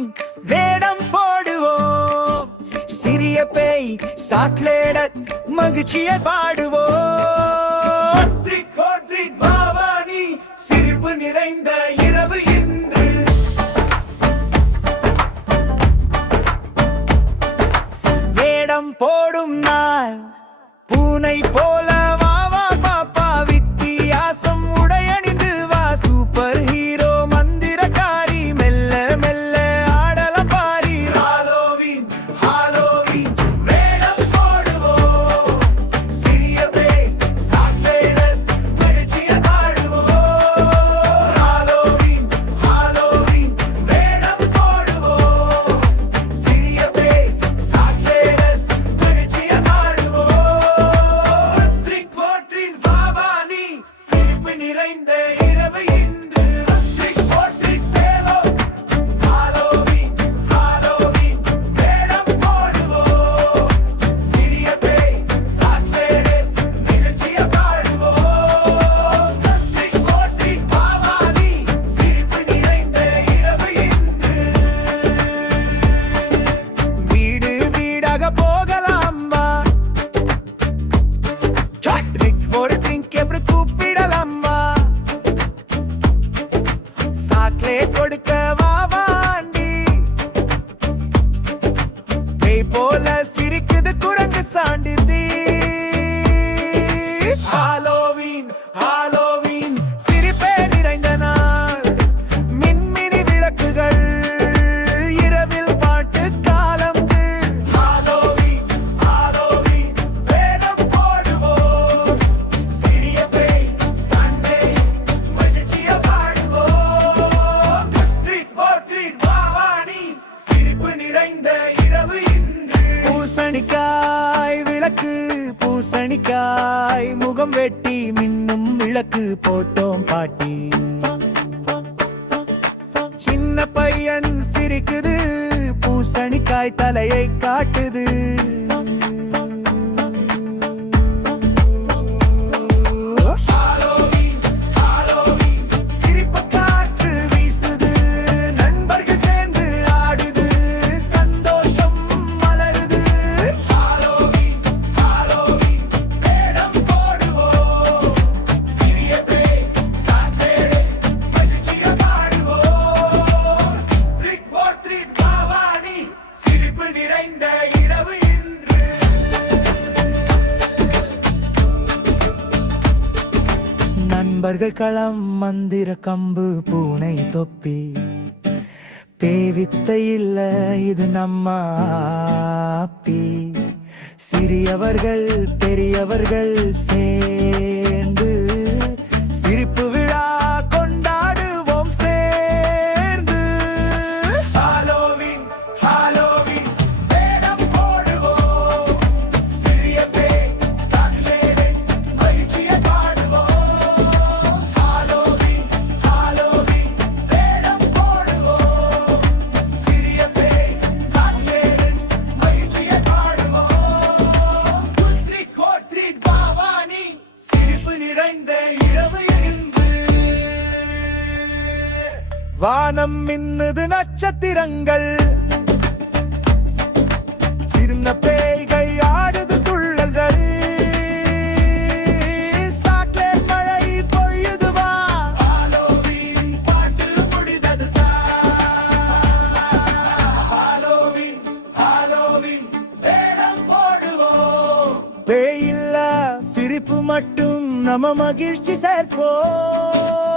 Halloween வேடம் போடுவோம். சிறிய பேய் சாக்லேட் மகிழ்ச்சியை பாடுவோம். பவானி சிரிப்பு நிறைந்த இரவு இன்று. வேடம் போடும் நாள் பூனை போல வா வா பாப்பா, வித்தியாசம் உடையணிந்து வா. சூப்பர் ஹீரோ மந்திரக்காரி மெல்ல மெல்ல ஆடல பாரி. ஹாலோவீன் ஹாலோவீன் வேடம் போடுவோம். சிறிய பேய் சாக்லேட் மகிழ்ச்சியை பாடுவோம். ஹாலோவீன் ஹாலோவீன் வேடம் போடுவோம். சிறிய பேய் சாக்லேட் மகிழ்ச்சியை பாடுவோம். ட்ரிக் ஆர் ட்ரீட் பவானி சிரிப்பு நிறைந்த இரவு இன்று. Trick R treat Palo Halloween Halloween வேடம் போடுவோம். சிறிய பேய் சாக்லேட் மகிழ்ச்சியை பாடுவோம். ட்ரிக் ஆர் ட்ரீட் பவானி சிரிப்பு நிறைந்த இரவு இன்று. வீடு வீடாக போகலாம் வா. ட்ரிக் ஒரு ட்ரிங்க் எப்படி கூப்பிடலாம் வா. சாக்லேட் கொடுக்க வா வாண்டி. பேய் போல சிரிக்குது குரங்கு சாண்டிதி. ஹாலோவீன் ஹாலோவீன் சிரிப்பே நிறைந்த நாள். மின்மினி விளக்குகள் இரவில் பாட்டு காலங்கள். ஹாலோவீன் ஹாலோவீன் வேடம் போடுவோம். சிறிய பேய் சண்டே மகிழ்ச்சியை பாடுவோம். ட்ரிக் ஆர் ட்ரீட் பவானி சிரிப்பு நிறைந்த இரவு இன்று. பூசணிக்காய் விளக்கு பூசணிக்காய் முகம் வெட்டி மின்னும் விளக்கு போட்டோம் பாட்டி. சின்ன பையன் சிரிக்குது பூசணிக்காய் தலையை காட்டுது. ஹாலோவீன் ஹாலோவீன் சிரிப்பு காற்று வீசுது. நண்பர்கள் சேர்ந்து ஆடுது. சந்தோஷம் மலருது. ஹாலோவீன் ஹாலோவீன் வேடம் போடுவோம். சிறிய பேய் சாக்லேட் மகிழ்ச்சியை பாடுவோம். ட்ரிக் ஆர் ட்ரீட் பவானி சிரிப்பு நிறைந்த இரவு இன்று. நண்பர்கள் களம் மந்திர கம்பு பூனை தொப்பி. பேவித்த இல்ல இது நம்ம ஆப்பி. சிறியவர்கள் பெரியவர்கள் சேர்ந்து சிரிப்பு விழா கொண்டாடுவோம் சேர்ந்து. ஹாலோவீன் ஹாலோவீன் வேடம் போடுவோம். சிறிய பேய் சாக்லேட் மகிழ்ச்சியை பாடுவோம். ஹாலோவீன் ஹாலோவீன் வேடம் போடுவோம். சிறிய பேய் சாக்லேட் மகிழ்ச்சியை பாடுவோம். ட்ரிக் ஆர் ட்ரீட் பவானி சிரிப்பு நிறைந்த இரவு இன்று. வானம் மின்னுது நட்சத்திரங்கள். சின்ன பேய்கள் ஆடுது துள்ளல்கள். சாக்லேட் மழை பொழியுது வா. ஹாலோவீன் பாட்டு முடிந்தது ஹாலோவீன் ஹாலோவீன் வேடம் போடுவோம். பேய் இல்ல சிரிப்பு மட்டும் நம்ம மகிழ்ச்சி சேர்ப்போம்.